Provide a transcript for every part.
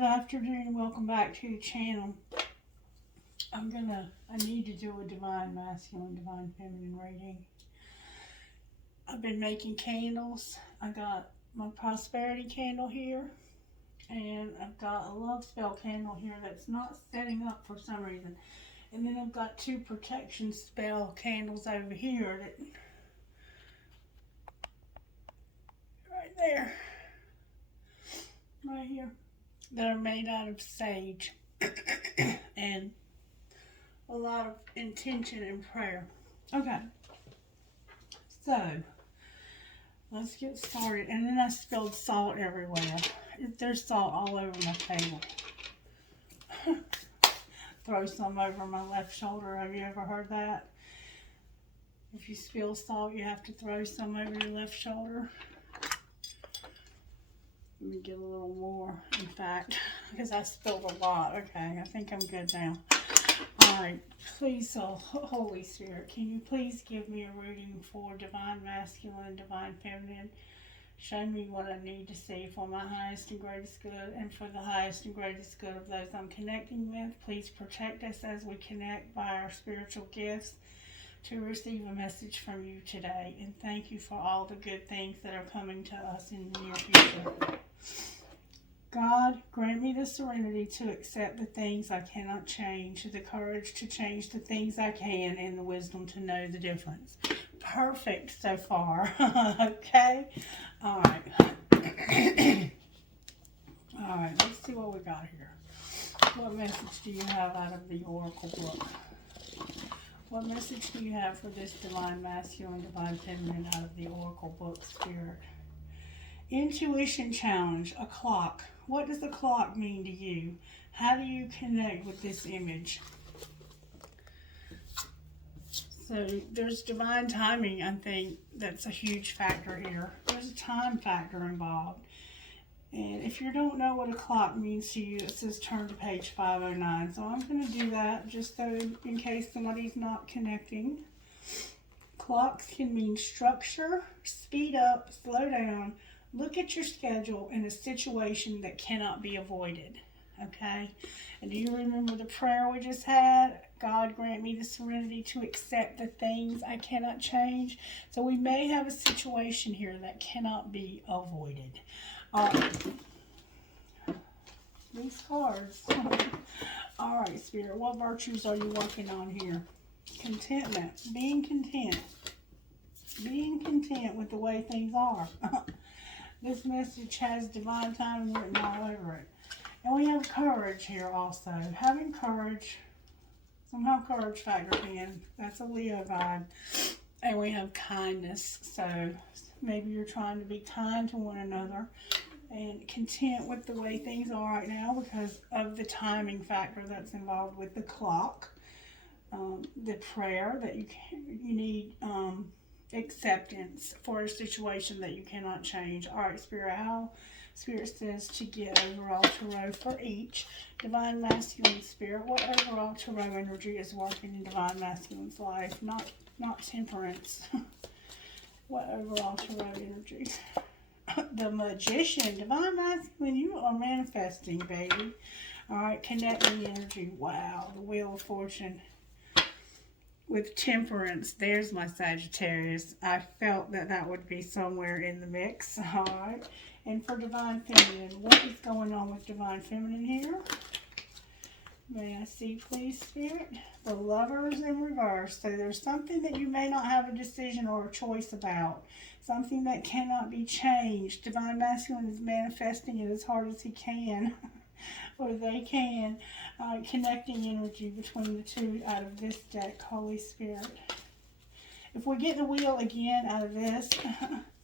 Good afternoon. Welcome back to the channel. I need to do a divine masculine, divine feminine reading. I've been making candles. I got my prosperity candle here, and I've got a love spell candle here that's not setting up for some reason. And then I've got two protection spell candles over here that right there, right here, that are made out of sage and a lot of intention and prayer. Okay, so let's get started. And then I spilled salt everywhere. There's salt all over my table. Throw some over my left shoulder. Have you ever heard that? If you spill salt, you have to throw some over your left shoulder. Let me get a little more, in fact, because I spilled a lot. Okay, I think I'm good now. All right, please, Holy Spirit, can you please give me a reading for divine masculine, divine feminine? Show me what I need to see for my highest and greatest good, and for the highest and greatest good of those I'm connecting with. Please protect us as we connect by our spiritual gifts to receive a message from you today. And thank you for all the good things that are coming to us in the near future. God, grant me the serenity to accept the things I cannot change, the courage to change the things I can, and the wisdom to know the difference. Perfect so far. Okay? All right. All right, let's see what we got here. What message do you have out of the Oracle book? What message do you have for this divine masculine, divine feminine out of the Oracle book, Spirit? Intuition challenge, a clock. What does a clock mean to you? How do you connect with this image? So there's divine timing, I think that's a huge factor here. There's a time factor involved. And if you don't know what a clock means to you, it says turn to page 509. So I'm going to do that just so in case somebody's not connecting. Clocks can mean structure, speed up, slow down. Look at your schedule in a situation that cannot be avoided. Okay? And do you remember the prayer we just had? God, grant me the serenity to accept the things I cannot change. So we may have a situation here that cannot be avoided. These cards. All right, Spirit, what virtues are you working on here? Contentment. Being content. Being content with the way things are. This message has divine timing written all over it. And we have courage here also. Having courage. Somehow courage factors in. That's a Leo vibe. And we have kindness. So maybe you're trying to be kind to one another and content with the way things are right now because of the timing factor that's involved with the clock. The prayer that you need acceptance for a situation that you cannot change. All right, Spirit, how Spirit says to get overall tarot for each. Divine masculine Spirit, what overall tarot energy is working in divine masculine's life? Not temperance. What overall tarot energy? The Magician, divine masculine, you are manifesting, baby. All right, connecting energy. Wow, the Wheel of Fortune. With temperance, there's my Sagittarius. I felt that would be somewhere in the mix. All right. And for divine feminine, what is going on with divine feminine here? May I see, please, Spirit? The Lovers in reverse. So there's something that you may not have a decision or a choice about. Something that cannot be changed. Divine masculine is manifesting it as hard as he can. Or they can. Connecting energy between the two out of this deck, Holy Spirit. If we get the wheel again out of this,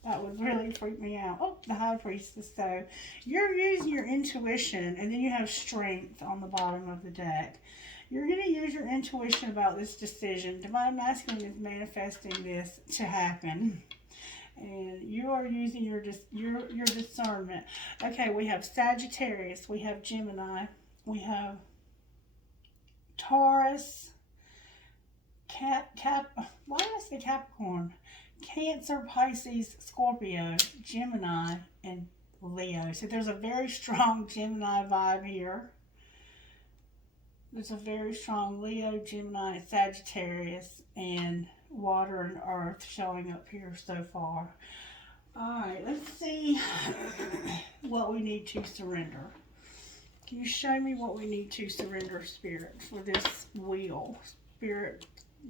that would really freak me out. Oh, the High Priestess. So you're using your intuition, and then you have strength on the bottom of the deck. You're going to use your intuition about this decision. Divine masculine is manifesting this to happen. And you are using your discernment. Okay, we have Sagittarius. We have Gemini. We have Taurus. Why did I say Capricorn? Cancer, Pisces, Scorpio, Gemini, and Leo. So there's a very strong Gemini vibe here. There's a very strong Leo, Gemini, Sagittarius, and water and earth showing up here so far. Alright, let's see what we need to surrender. Can you show me what we need to surrender, Spirit, for this wheel? Spirit,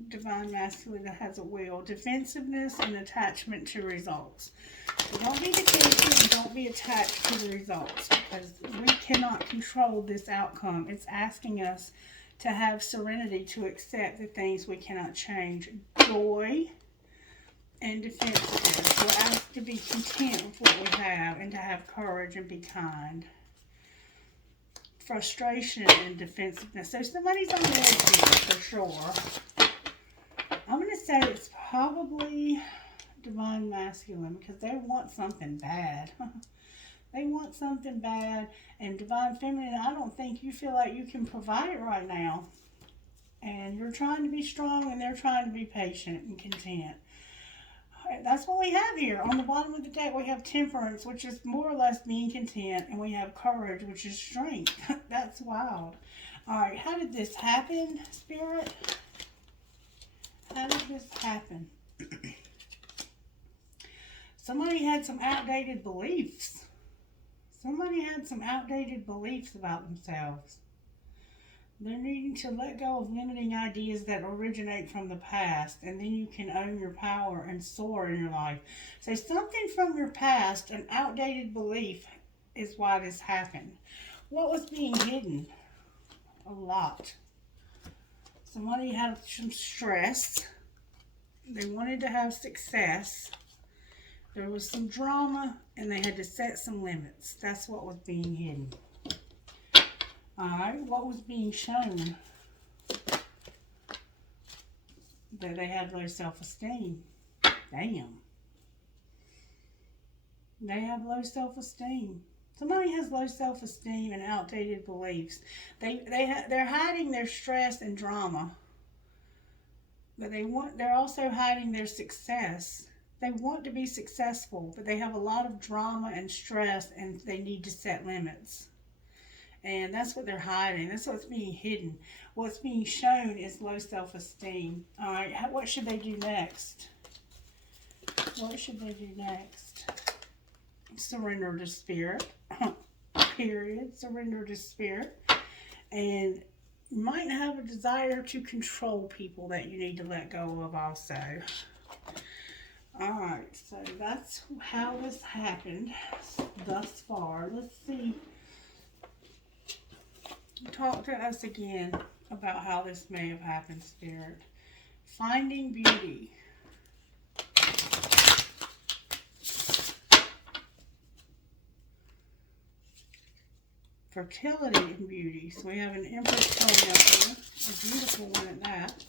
Divine Masculine that has a wheel. Defensiveness and attachment to results. So don't be defensive and don't be attached to the results, because we cannot control this outcome. It's asking us to have serenity, to accept the things we cannot change. Joy and defensiveness. We're asked to be content with what we have and to have courage and be kind. Frustration and defensiveness. So somebody's on the edge here for sure. I'm going to say it's probably Divine Masculine, because they want something bad. They want something bad. And Divine Feminine, I don't think you feel like you can provide it right now. And you're trying to be strong and they're trying to be patient and content. That's what we have here. On the bottom of the deck, we have Temperance, which is more or less being content. And we have Courage, which is strength. That's wild. All right, how did this happen, Spirit? How did this happen? Somebody had some outdated beliefs. Somebody had some outdated beliefs about themselves. They're needing to let go of limiting ideas that originate from the past, and then you can own your power and soar in your life. So something from your past, an outdated belief, is why this happened. What was being hidden? A lot. Somebody had some stress. They wanted to have success. There was some drama, and they had to set some limits. That's what was being hidden. Alright, what was being shown? That they had low self-esteem. Damn. They have low self-esteem. Somebody has low self-esteem and outdated beliefs. They're hiding their stress and drama. But they're also hiding their success. They want to be successful, but they have a lot of drama and stress, and they need to set limits. And that's what they're hiding. That's what's being hidden. What's being shown is low self-esteem. All right, what should they do next? What should they do next? Surrender to Spirit. Period. Surrender to Spirit. And you might have a desire to control people that you need to let go of also. Alright, so that's how this happened thus far. Let's see. Talk to us again about how this may have happened, Spirit. Finding beauty. Fertility and beauty. So we have an Empress coming up here. A beautiful one at that.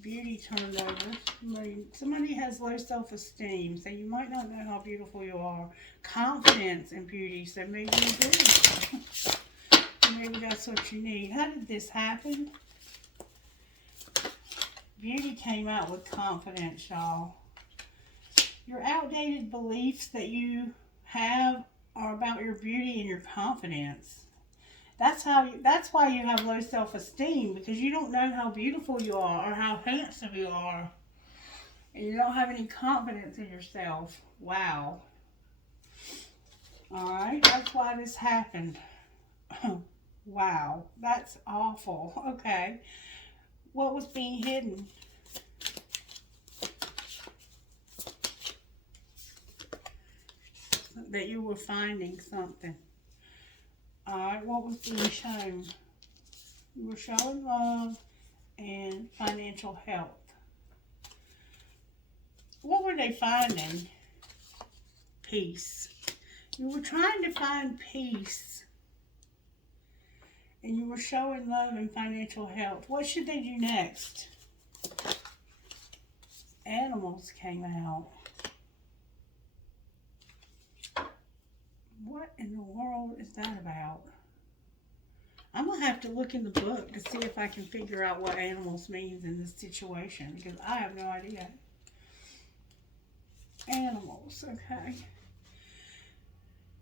Beauty turned over. Somebody has low self-esteem, so you might not know how beautiful you are. Confidence and beauty, so maybe you do. Maybe that's what you need. How did this happen? Beauty came out with confidence, y'all. Your outdated beliefs that you have are about your beauty and your confidence. That's why you have low self-esteem, because you don't know how beautiful you are or how handsome you are. And you don't have any confidence in yourself. Wow. Alright, that's why this happened. Wow, that's awful. Okay. What was being hidden? That you were finding something. Alright, what was being shown? You were showing love and financial health. What were they finding? Peace. You were trying to find peace. And you were showing love and financial health. What should they do next? Animals came out. What in the world is that about? I'm going to have to look in the book to see if I can figure out what animals means in this situation, because I have no idea. Animals, okay.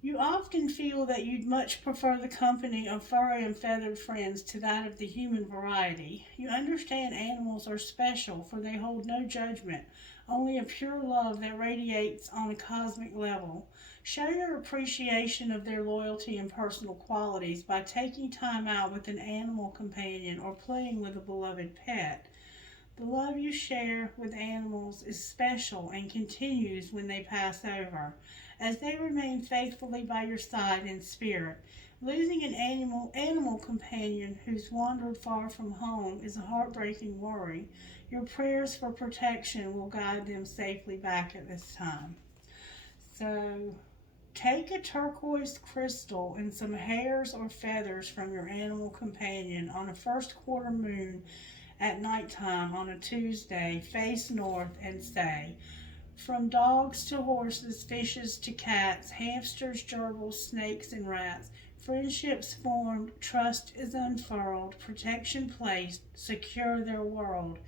You often feel that you'd much prefer the company of furry and feathered friends to that of the human variety. You understand animals are special, for they hold no judgment, only a pure love that radiates on a cosmic level. Show your appreciation of their loyalty and personal qualities by taking time out with an animal companion or playing with a beloved pet. The love you share with animals is special and continues when they pass over, as they remain faithfully by your side in spirit. Losing an animal companion who's wandered far from home is a heartbreaking worry. Your prayers for protection will guide them safely back at this time. So, take a turquoise crystal and some hairs or feathers from your animal companion on a first quarter moon at nighttime on a Tuesday, face north, and say, from dogs to horses, fishes to cats, hamsters, gerbils, snakes, and rats, friendships formed, trust is unfurled, protection placed, secure their world.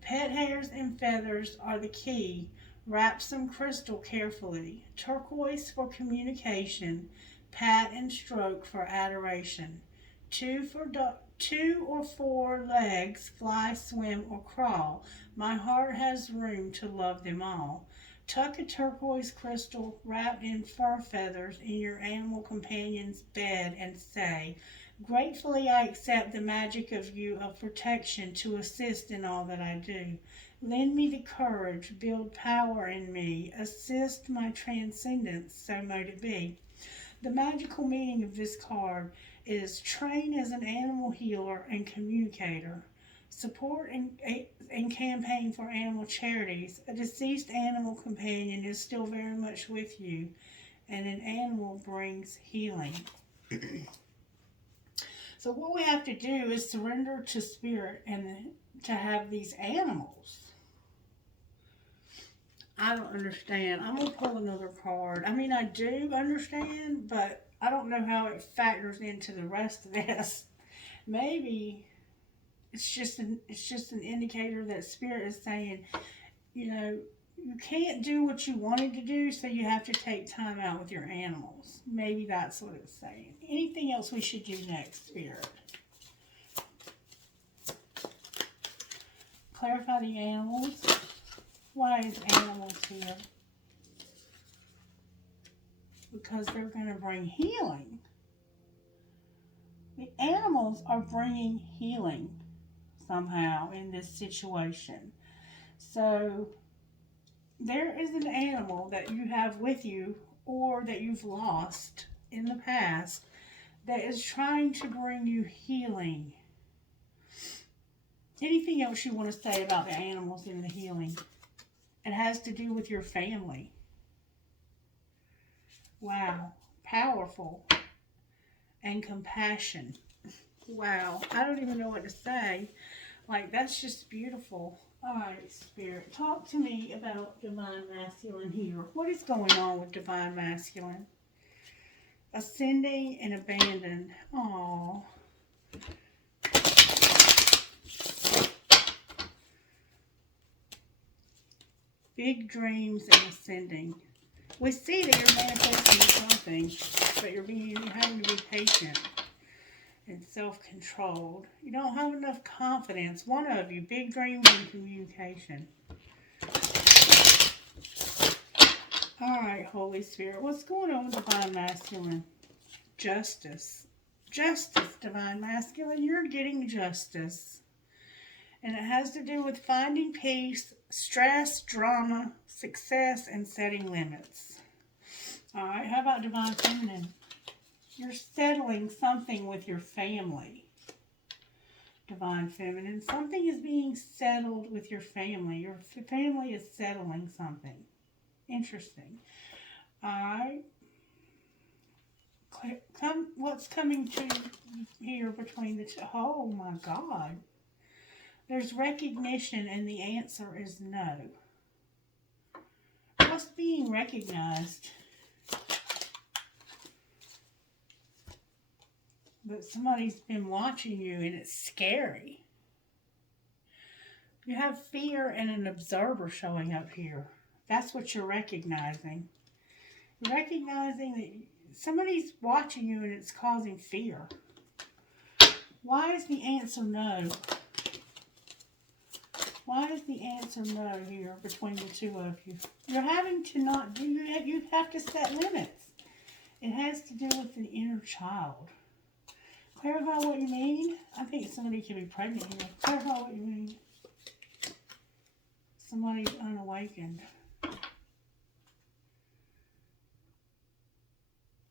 Pet hairs and feathers are the key. Wrap some crystal carefully. Turquoise for communication, pat and stroke for adoration. Two or four legs, fly, swim, or crawl. My heart has room to love them all. Tuck a turquoise crystal wrapped in fur feathers in your animal companion's bed and say, gratefully I accept the magic of you of protection to assist in all that I do. Lend me the courage, build power in me, assist my transcendence, so mote it be. The magical meaning of this card is train as an animal healer and communicator. Support and campaign for animal charities. A deceased animal companion is still very much with you, and an animal brings healing. So what we have to do is surrender to spirit and to have these animals. I don't understand. I'm going to pull another card. I mean, I do understand, but I don't know how it factors into the rest of this. Maybe it's just an indicator that spirit is saying, you can't do what you wanted to do, so you have to take time out with your animals. Maybe that's what it's saying. Anything else we should do next, spirit? Clarify the animals. Why is animals here? Because they're going to bring healing. The animals are bringing healing somehow in this situation. So there is an animal that you have with you or that you've lost in the past that is trying to bring you healing. Anything else you want to say about the animals in the healing? It has to do with your family. Wow. Powerful. And compassion. Wow. I don't even know what to say. Like, that's just beautiful. All right, Spirit. Talk to me about Divine Masculine here. What is going on with Divine Masculine? Ascending and abandoned. Aww. Big dreams and ascending. We see that you're manifesting something, but you're having to be patient and self-controlled. You don't have enough confidence. One of you, big dreams and communication. All right, Holy Spirit, what's going on with Divine Masculine? Justice. Justice, Divine Masculine. You're getting justice. And it has to do with finding peace, stress, drama, success, and setting limits. All right, how about Divine Feminine? You're settling something with your family. Divine Feminine, something is being settled with your family. Your family is settling something. Interesting. All right. What's coming to here between the two? Oh, my God. There's recognition, and the answer is no. What's being recognized? But somebody's been watching you, and it's scary. You have fear and an observer showing up here. That's what you're recognizing. You're recognizing somebody's watching you and it's causing fear. Why is the answer no? Why is the answer no here between the two of you? You're having to not do, you have to set limits. It has to do with the inner child. Clarify what you mean. I think somebody could be pregnant here. Clarify what you mean. Somebody's unawakened.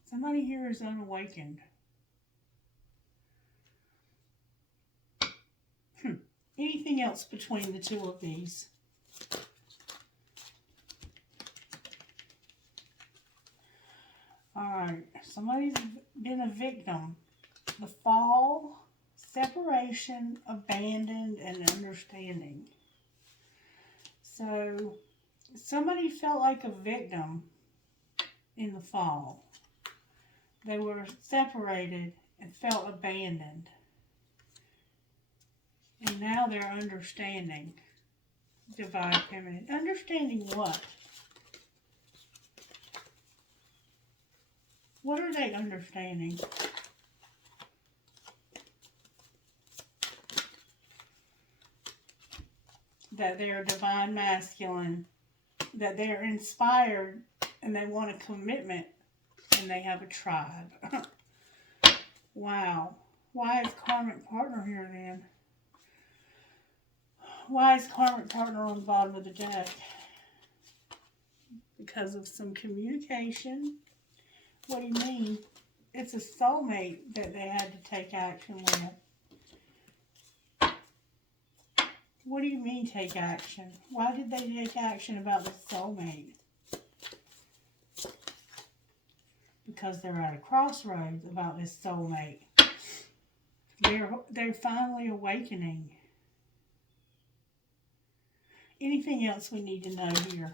Somebody here is unawakened. Anything else between the two of these? Alright, somebody's been a victim. The fall, separation, abandoned, and understanding. So, somebody felt like a victim in the fall. They were separated and felt abandoned. And now they're understanding. Divine Feminine. Understanding what? What are they understanding? That they're divine masculine. That they're inspired and they want a commitment. And they have a tribe. Wow. Why is karmic partner here then? Why is karmic partner on the bottom of the deck? Because of some communication. What do you mean? It's a soulmate that they had to take action with. What do you mean take action? Why did they take action about this soulmate? Because they're at a crossroads about this soulmate. They're finally awakening. Anything else we need to know here?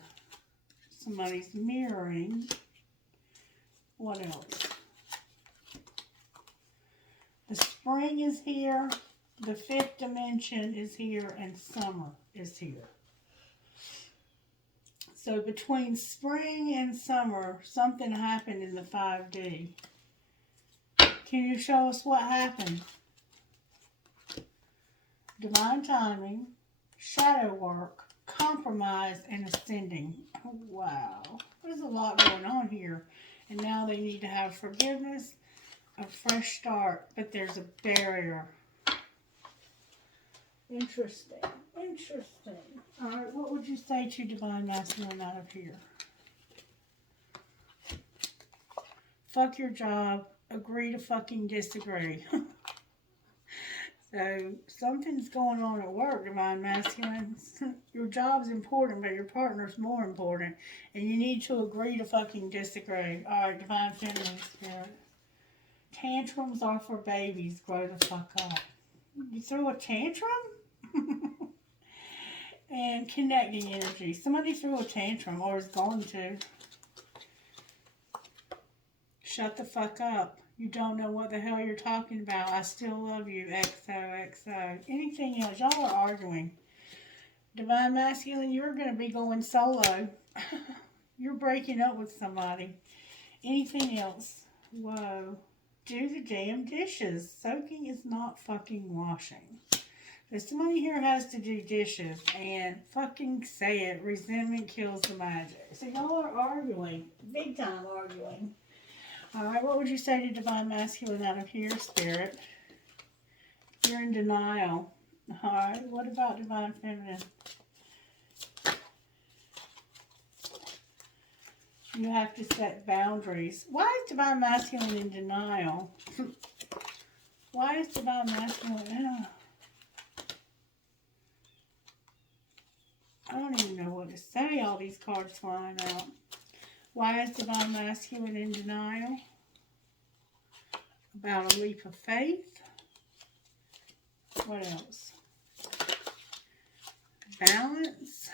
Somebody's mirroring. What else? The spring is here. The fifth dimension is here. And summer is here. So between spring and summer, something happened in the 5D. Can you show us what happened? Divine timing, shadow work, compromise, and ascending. Oh, wow. There's a lot going on here. And now they need to have forgiveness, a fresh start, but there's a barrier. Interesting. Interesting. All right, what would you say to Divine Masculine out of here? Fuck your job. Agree to fucking disagree. So, something's going on at work, Divine Masculine. Your job's important, but your partner's more important. And you need to agree to fucking disagree. Alright, Divine Feminine Spirit. Tantrums are for babies. Grow the fuck up. You threw a tantrum? And connecting energy. Somebody threw a tantrum or is going to. Shut the fuck up. You don't know what the hell you're talking about. I still love you. XOXO. Anything else? Y'all are arguing. Divine Masculine, you're going to be going solo. You're breaking up with somebody. Anything else? Whoa. Do the damn dishes. Soaking is not fucking washing. So somebody here has to do dishes. And fucking say it. Resentment kills the magic. So y'all are arguing. Big time arguing. Alright, what would you say to Divine Masculine out of here, Spirit? You're in denial. Alright, what about Divine Feminine? You have to set boundaries. Why is Divine Masculine in denial? Why is Divine Masculine... I don't even know what to say, all these cards flying out. Why is Divine Masculine in denial? About a leap of faith. What else? Balance.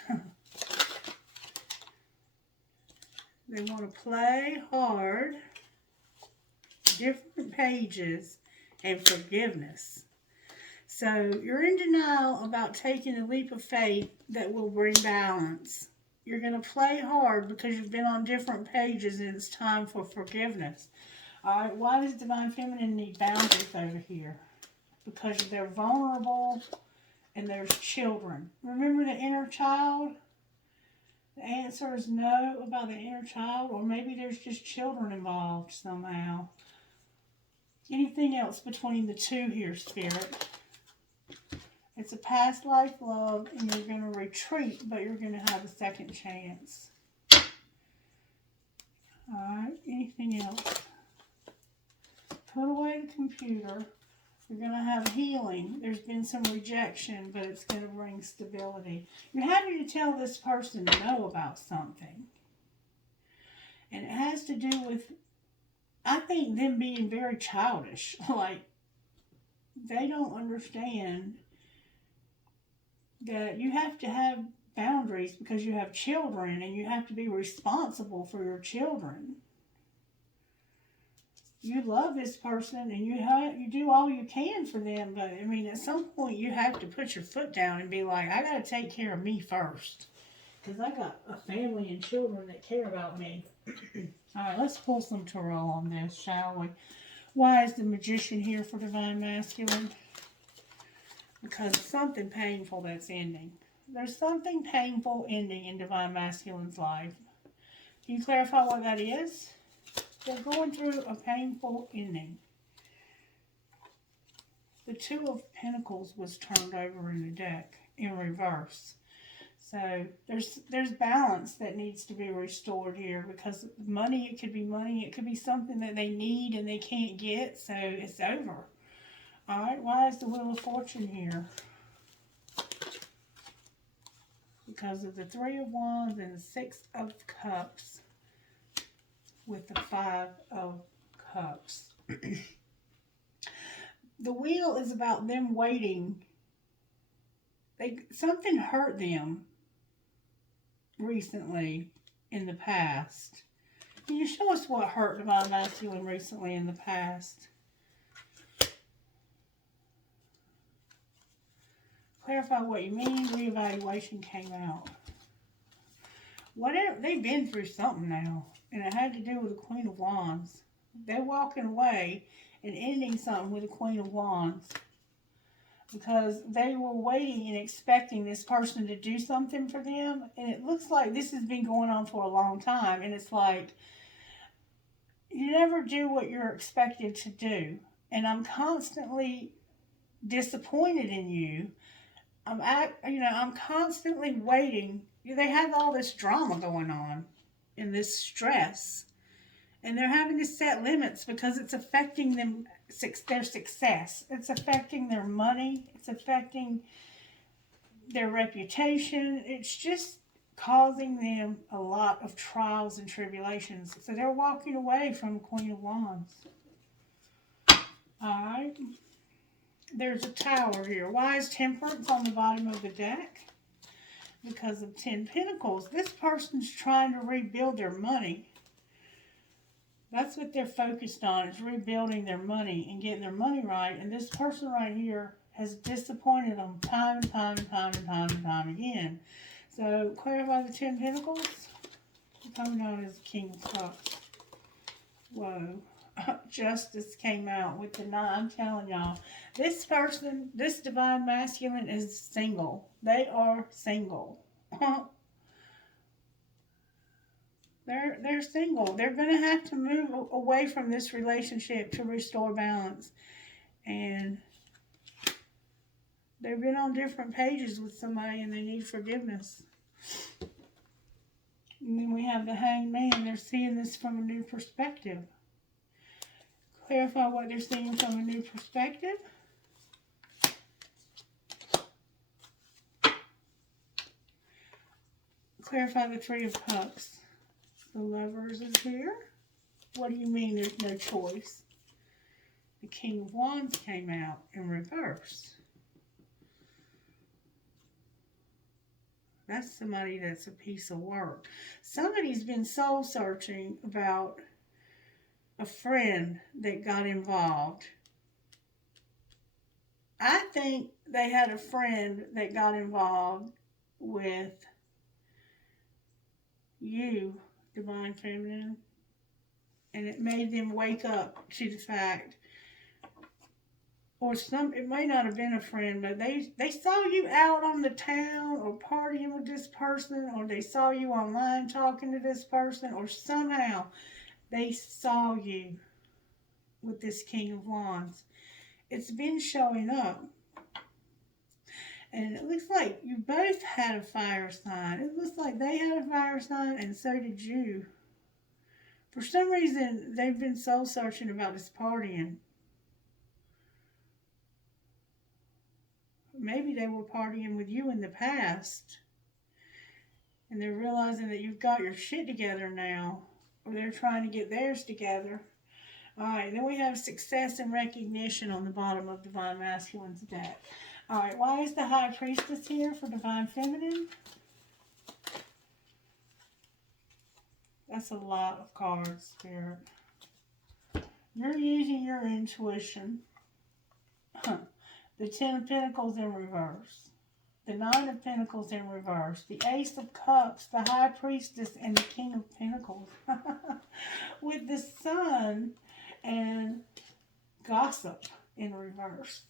They want to play hard. Different pages. And forgiveness. So you're in denial about taking a leap of faith that will bring balance. You're going to play hard because you've been on different pages and it's time for forgiveness. Alright, why does Divine Feminine need boundaries over here? Because they're vulnerable and there's children. Remember the inner child? The answer is no about the inner child, or maybe there's just children involved somehow. Anything else between the two here, Spirit? It's a past life love, and you're going to retreat, but you're going to have a second chance. Alright, anything else? Put away the computer. You're going to have healing. There's been some rejection, but it's going to bring stability. You're having to tell this person no about something. And it has to do with, I think, them being very childish. Like, they don't understand that you have to have boundaries because you have children and you have to be responsible for your children. You love this person and you do all you can for them, but I mean, at some point you have to put your foot down and be like, I got to take care of me first, because I got a family and children that care about me. All right, let's pull some tarot on this, shall we? Why is the Magician here for Divine Masculine? Because something painful that's ending. There's something painful ending in Divine Masculine's life. Can you clarify what that is? They're going through a painful ending. The Two of Pentacles was turned over in the deck in reverse. So there's balance that needs to be restored here, because money, it could be something that they need and they can't get, so it's over. Alright, why is the Wheel of Fortune here? Because of the Three of Wands and the Six of Cups with the Five of Cups. The wheel is about them waiting. Something hurt them recently in the past. Can you show us what hurt Divine Masculine recently in the past? Clarify what you mean. Reevaluation came out. Whatever, they've been through something now, and it had to do with the Queen of Wands. They're walking away and ending something with the Queen of Wands, because they were waiting and expecting this person to do something for them, and it looks like this has been going on for a long time, and it's like, you never do what you're expected to do, and I'm constantly disappointed in you. I'm constantly waiting. They have all this drama going on and this stress, and they're having to set limits because it's affecting them, their success. It's affecting their money. It's affecting their reputation. It's just causing them a lot of trials and tribulations. So they're walking away from Queen of Wands. All right. There's a Tower here. Why is Temperance on the bottom of the deck? Because of 10 Pentacles. This person's trying to rebuild their money. That's what they're focused on, is rebuilding their money and getting their money right. And this person right here has disappointed them time and time again. So, clarify the 10 Pentacles. Coming out as King of Cups. Whoa. Justice came out with the 9. I'm telling y'all, this person, this Divine Masculine is single. They are single. They're single. They're going to have to move away from this relationship to restore balance. And they've been on different pages with somebody and they need forgiveness. And then we have the Hanged Man. They're seeing this from a new perspective. Clarify what they're seeing from a new perspective. Clarify the Three of Cups. The Lovers is here. What do you mean there's no choice? The King of Wands came out in reverse. That's somebody that's a piece of work. Somebody's been soul searching about a friend that got involved. I think they had a friend that got involved with you, Divine Feminine. And it made them wake up to the fact, or it may not have been a friend, but they saw you out on the town or partying with this person, or they saw you online talking to this person, or somehow they saw you with this King of Wands. It's been showing up. And it looks like you both had a fire sign. It looks like they had a fire sign and so did you. For some reason, they've been soul searching about this partying. Maybe they were partying with you in the past. And they're realizing that you've got your shit together now. Or they're trying to get theirs together. Alright, then we have success and recognition on the bottom of Divine Masculine's deck. Alright, why is the High Priestess here for Divine Feminine? That's a lot of cards, Spirit. You're using your intuition. The Ten of Pentacles in reverse. The Nine of Pentacles in reverse. The Ace of Cups, the High Priestess, and the King of Pentacles. With the Sun and gossip in reverse.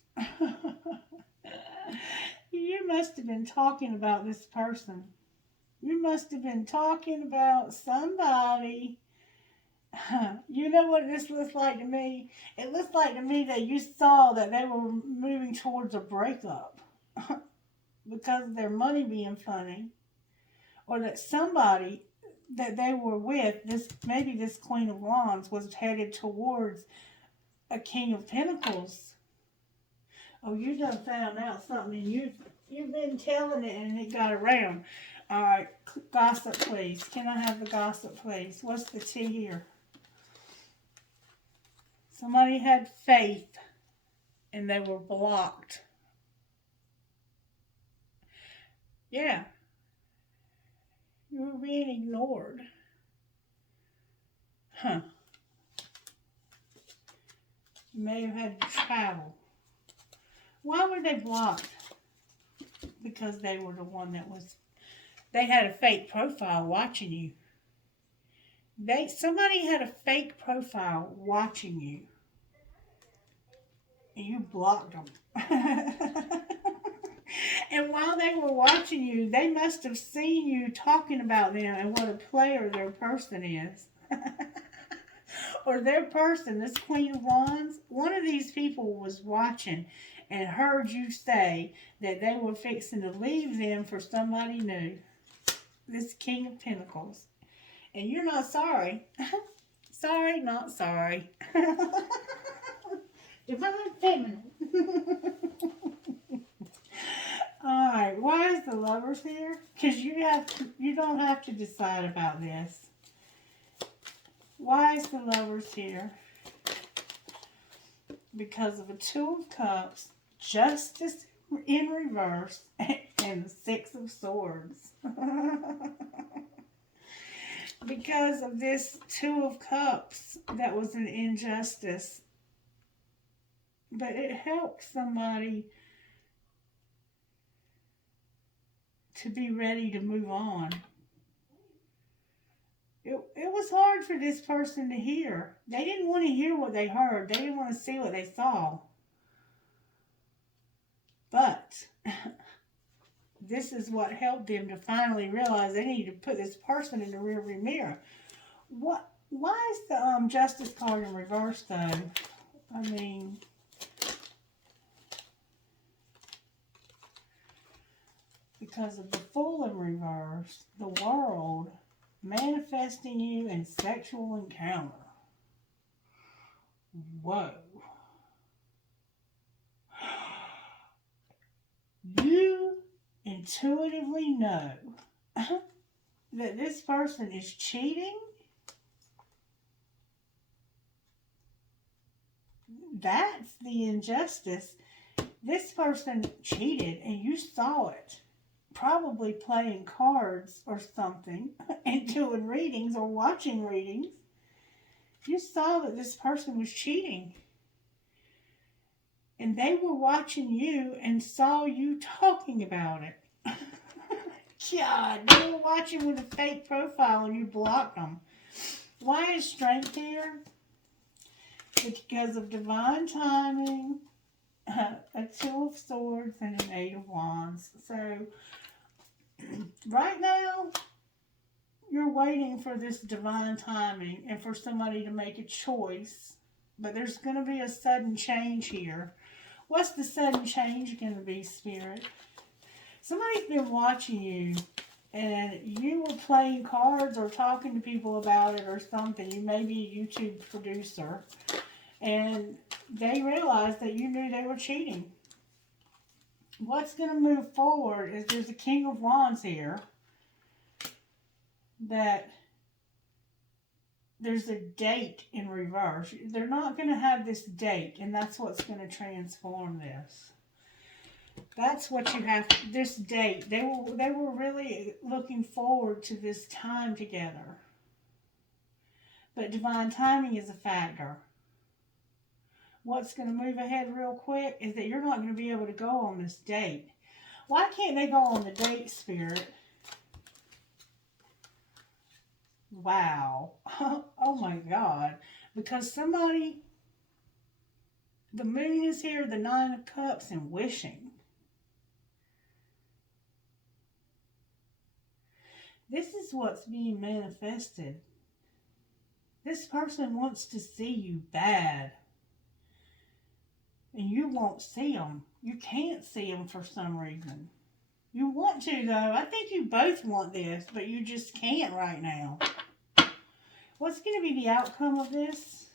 You must have been talking about this person. You must have been talking about somebody. You know what this looks like to me? It looks like to me that you saw that they were moving towards a breakup because of their money being funny. Or that somebody that they were with, maybe this Queen of Wands, was headed towards a King of Pentacles. Oh, you done found out something and you've been telling it and it got around. Alright, gossip please. Can I have the gossip please? What's the tea here? Somebody had faith and they were blocked. Yeah. You were being ignored. Huh. You may have had to travel. Why were they blocked? Because they were the one that was... They had a fake profile watching you. Somebody had a fake profile watching you. And you blocked them. And while they were watching you, they must have seen you talking about them and what a player their person is. Or their person, this Queen of Wands, one of these people was watching and heard you say that they were fixing to leave them for somebody new. This King of Pentacles. And you're not sorry. Sorry, not sorry. Divine Feminine. Alright, why is the Lovers here? Because you don't have to decide about this. Why is the Lovers here? Because of a Two of Cups, Justice in reverse, and the Six of Swords. Because of this Two of Cups, that was an injustice. But it helped somebody to be ready to move on. It was hard for this person to hear. They didn't want to hear what they heard. They didn't want to see what they saw. But this is what helped them to finally realize they need to put this person in the rearview mirror. Why is the Justice card in reverse, though? I mean... Because of the Fool in reverse, the World manifesting you in sexual encounter. Whoa. You intuitively know that this person is cheating. That's the injustice. This person cheated and you saw it. Probably playing cards or something and doing readings or watching readings. You saw that this person was cheating. And they were watching you and saw you talking about it. God, they were watching with a fake profile and you blocked them. Why is strength here? It's because of divine timing, a Two of Swords, and an Eight of Wands. So, right now, you're waiting for this divine timing and for somebody to make a choice. But there's going to be a sudden change here. What's the sudden change going to be, Spirit? Somebody's been watching you, and you were playing cards or talking to people about it or something. You may be a YouTube producer. And they realized that you knew they were cheating. What's going to move forward is there's a King of Wands here. That there's a date in reverse. They're not going to have this date, and that's what's going to transform this. That's what you have, this date. They were really looking forward to this time together. But divine timing is a factor. What's going to move ahead real quick is that you're not going to be able to go on this date. Why can't they go on the date, Spirit? Wow. Oh my God. Because somebody, the moon is here, the Nine of Cups, and wishing. This is what's being manifested. This person wants to see you bad. And you won't see them. You can't see them for some reason. You want to, though. I think you both want this, but you just can't right now. What's going to be the outcome of this?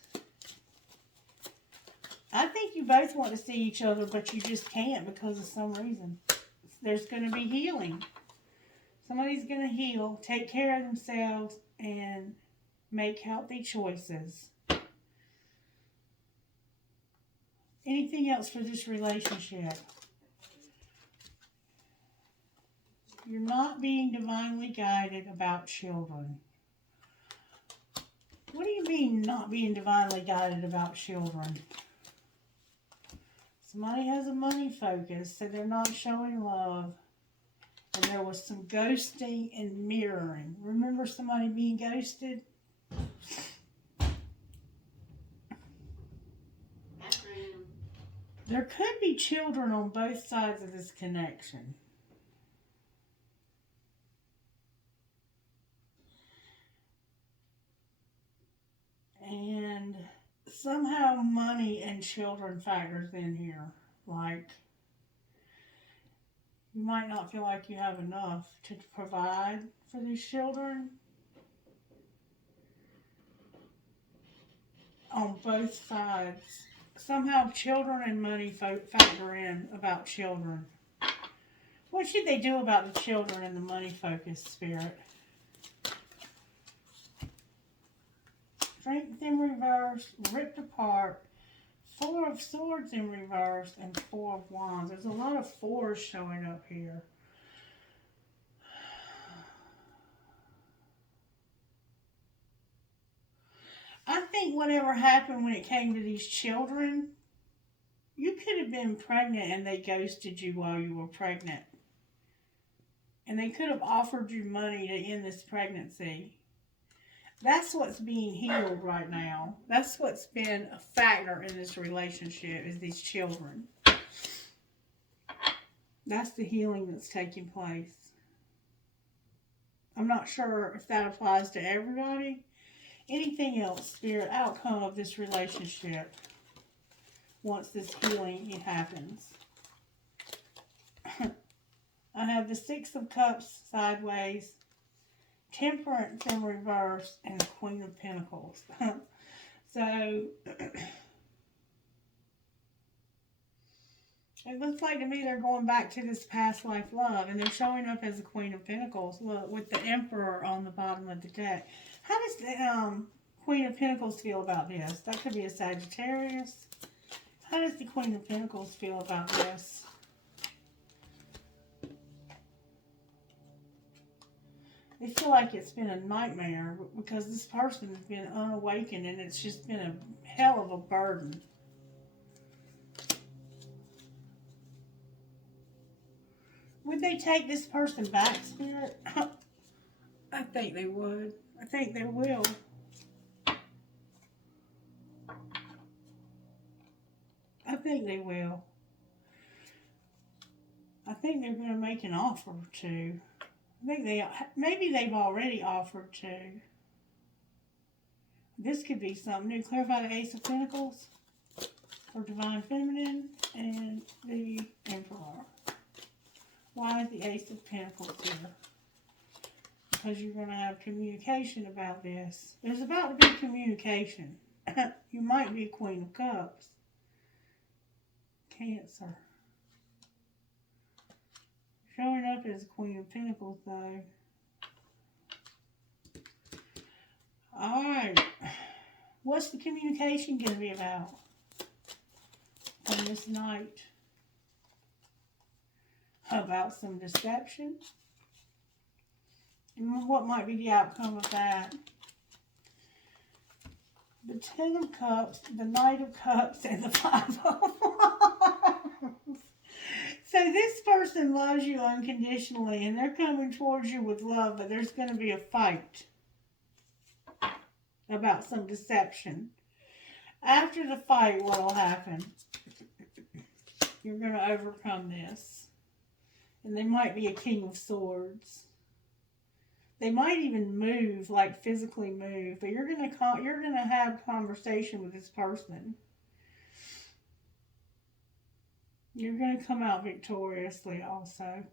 I think you both want to see each other, but you just can't because of some reason. There's going to be healing. Somebody's going to heal, take care of themselves, and make healthy choices. Anything else for this relationship? You're not being divinely guided about children. What do you mean not being divinely guided about children? Somebody has a money focus, so they're not showing love. And there was some ghosting and mirroring. Remember somebody being ghosted? There could be children on both sides of this connection. And somehow money and children factors in here. Like, you might not feel like you have enough to provide for these children. On both sides. Somehow children and money factor in about children. What should they do about the children and the money focus, Spirit? Strength in reverse, ripped apart, Four of Swords in reverse, and Four of Wands. There's a lot of fours showing up here. I think whatever happened when it came to these children, you could have been pregnant and they ghosted you while you were pregnant. And they could have offered you money to end this pregnancy. That's what's being healed right now. That's what's been a factor in this relationship, is these children. That's the healing that's taking place. I'm not sure if that applies to everybody. Anything else, Spirit, outcome of this relationship once this healing happens. I have the Six of Cups sideways, Temperance in reverse, and Queen of Pentacles. So, it looks like to me they're going back to this past life love, and they're showing up as the Queen of Pentacles. Look, with the Emperor on the bottom of the deck. How does the Queen of Pentacles feel about this? That could be a Sagittarius. How does the Queen of Pentacles feel about this? They feel like it's been a nightmare because this person has been unawakened and it's just been a hell of a burden. Would they take this person back, Spirit? I think they would. I think they will. they will. I think they're going to make an offer to. I think maybe they've already offered to. This could be something new. Clarify the Ace of Pentacles for Divine Feminine and the Emperor. Why is the Ace of Pentacles here? Because you're going to have communication about this. There's about to be communication. You might be Queen of Cups. Cancer. Showing up as Queen of Pentacles, though. Alright. What's the communication going to be about on this night? About some deception? And what might be the outcome of that? The Ten of Cups, the Knight of Cups, and the Five of Wands. So this person loves you unconditionally, and they're coming towards you with love, but there's going to be a fight about some deception. After the fight, what will happen? You're going to overcome this. And they might be a King of Swords. They might even move, like physically move, but you're gonna have conversation with this person. You're gonna come out victoriously also.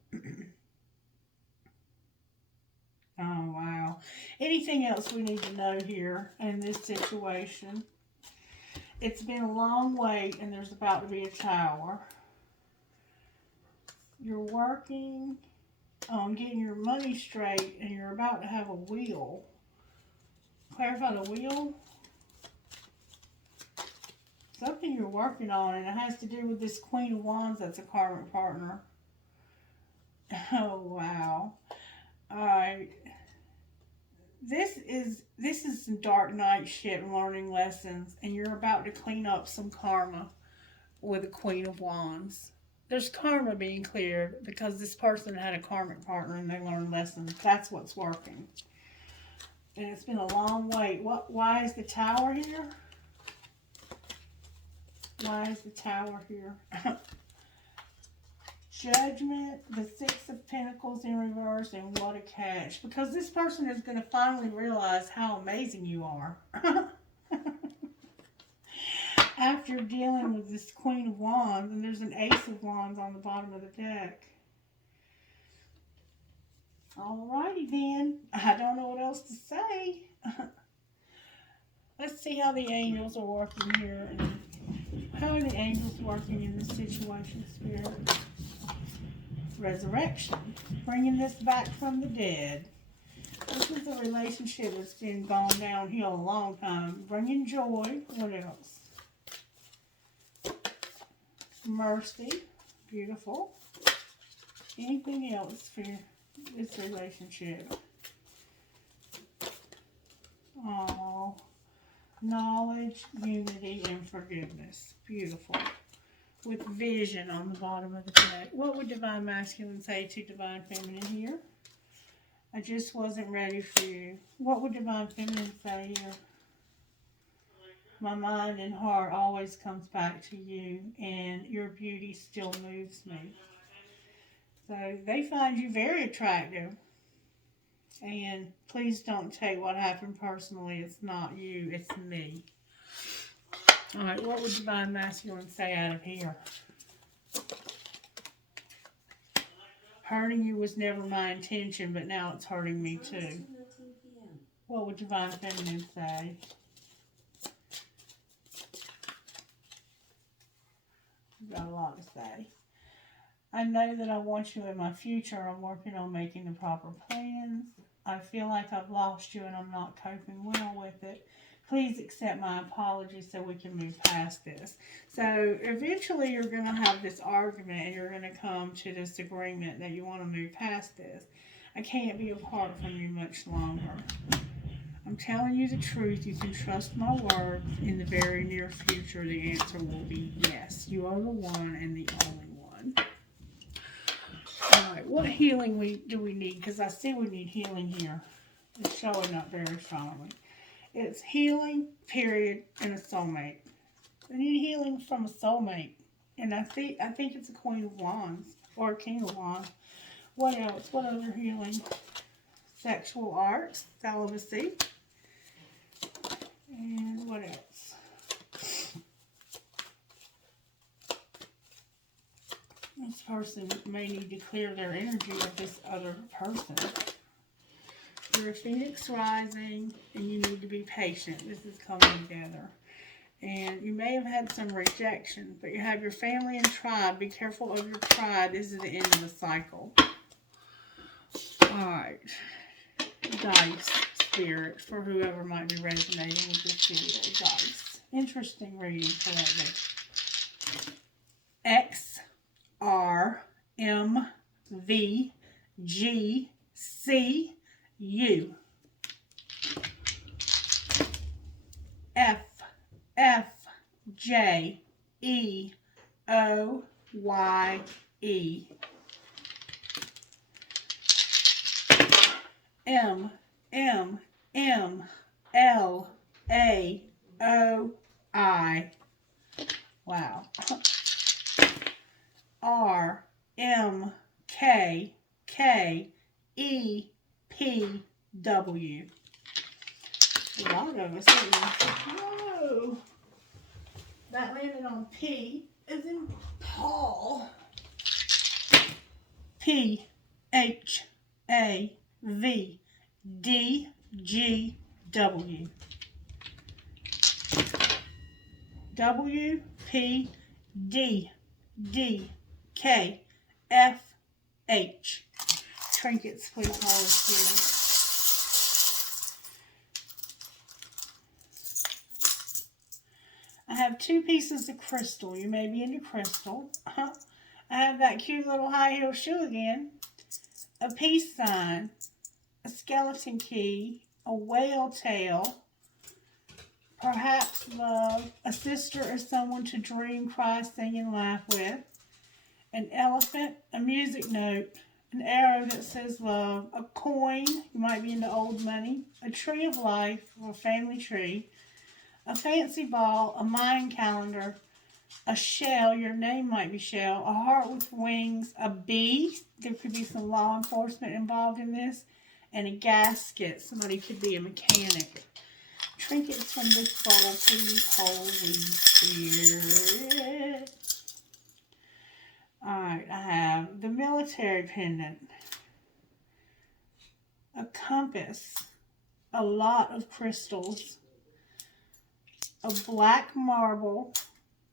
Oh wow. Anything else we need to know here in this situation? It's been a long wait and there's about to be a tower. You're working on getting your money straight and you're about to have a wheel. Clarify the wheel. Something you're working on, and it has to do with this Queen of Wands that's a karmic partner. Oh wow. Alright. This is some dark night shit, learning lessons, and you're about to clean up some karma with a Queen of Wands. There's karma being cleared because this person had a karmic partner and they learned lessons. That's what's working. And it's been a long wait. Why is the Tower here? Why is the Tower here? Judgment, the Six of Pentacles in reverse, and what a catch. Because this person is going to finally realize how amazing you are. After dealing with this Queen of Wands, and there's an Ace of Wands on the bottom of the deck. Alrighty then. I don't know what else to say. Let's see how the angels are working here. How are the angels working in this situation, Spirit? Resurrection. Bringing this back from the dead. This is a relationship that's been gone downhill a long time. Bringing joy. What else? Mercy. Beautiful. Anything else for this relationship? Oh, knowledge, unity, and forgiveness. Beautiful. With vision on the bottom of the deck. What would Divine Masculine say to Divine Feminine here? I just wasn't ready for you. What would Divine Feminine say here? My mind and heart always comes back to you, and your beauty still moves me. So they find you very attractive. And please don't take what happened personally. It's not you, it's me. Alright, what would Divine Masculine say out of here? Hurting you was never my intention, but now it's hurting me too. What would Divine Feminine say? I've got a lot to say. I know that I want you in my future. I'm working on making the proper plans. I feel like I've lost you and I'm not coping well with it. Please accept my apologies so we can move past this. So eventually you're going to have this argument and you're going to come to this agreement that you want to move past this. I can't be apart from you much longer. I'm telling you the truth. You can trust my word. In the very near future, the answer will be yes. You are the one and the only one. Alright, what healing do we need? Because I see we need healing here. It's showing up very strongly. It's healing, period, and a soulmate. We need healing from a soulmate. And I think it's a Queen of Wands or a King of Wands. What else? What other healing? Sexual arts, celibacy. And what else? This person may need to clear their energy of this other person. You're a Phoenix rising, and you need to be patient. This is coming together. And you may have had some rejection, but you have your family and tribe. Be careful of your pride. This is the end of the cycle. Alright. Dice, spirit, for whoever might be resonating with this video. Dice. Interesting reading for that day. X, R, M, V, G, C, U. F, F, J, E, O, Y, E. M, M, M, L, A, O, I. Wow. R, M, K, K, E, P, W. A lot of us, isn't it? Whoa. That landed on P as in Paul. P, H, A, V, D, G, W. W, P, D, D, K, F, H. Trinkets, please, Holy Spirit. I have 2 pieces of crystal. You may be into crystal. I have that cute little high heel shoe again. A peace sign. A skeleton key. A whale tail. Perhaps love. A sister or someone to dream, cry, sing, and laugh with. An elephant. A music note. An arrow that says love. A coin. You might be into old money. A tree of life or a family tree. A fancy ball, a Mayan calendar, a shell, your name might be Shell, a heart with wings, a bee, there could be some law enforcement involved in this, and a gasket, somebody could be a mechanic. Trinkets from this bowl, please, Holy Spirit. Alright, I have the military pendant, a compass, a lot of crystals, a black marble,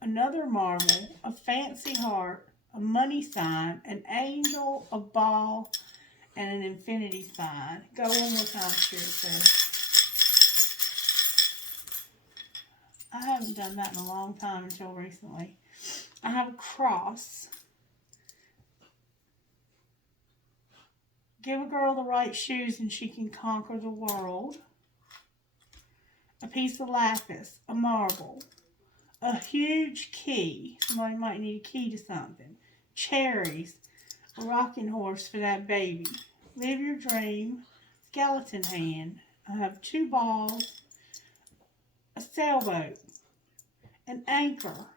another marble, a fancy heart, a money sign, an angel, a ball, and an infinity sign. Go one more time, Spirit says. I haven't done that in a long time until recently. I have a cross. Give a girl the right shoes and she can conquer the world. A piece of lapis, a marble, a huge key. Somebody might need a key to something. Cherries, a rocking horse for that baby. Live your dream, skeleton hand. I have 2 balls, a sailboat, an anchor.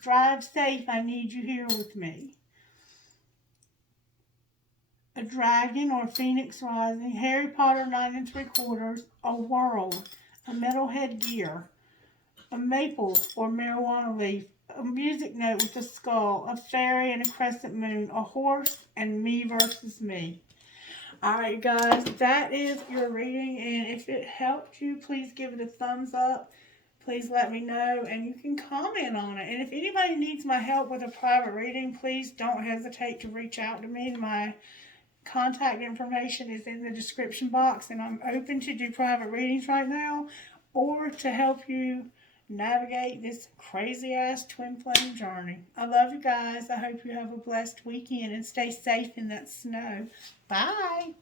Drive safe, I need you here with me. A dragon or phoenix rising, Harry Potter 9 3/4, a world. A metal headgear, a maple or marijuana leaf, a music note with a skull, a fairy and a crescent moon, a horse, and me versus me. Alright guys, that is your reading, and if it helped you, please give it a thumbs up. Please let me know, and you can comment on it. And if anybody needs my help with a private reading, please don't hesitate to reach out to me. My contact information is in the description box, and I'm open to do private readings right now or to help you navigate this crazy ass twin flame journey. I love you guys. I hope you have a blessed weekend and stay safe in that snow. Bye.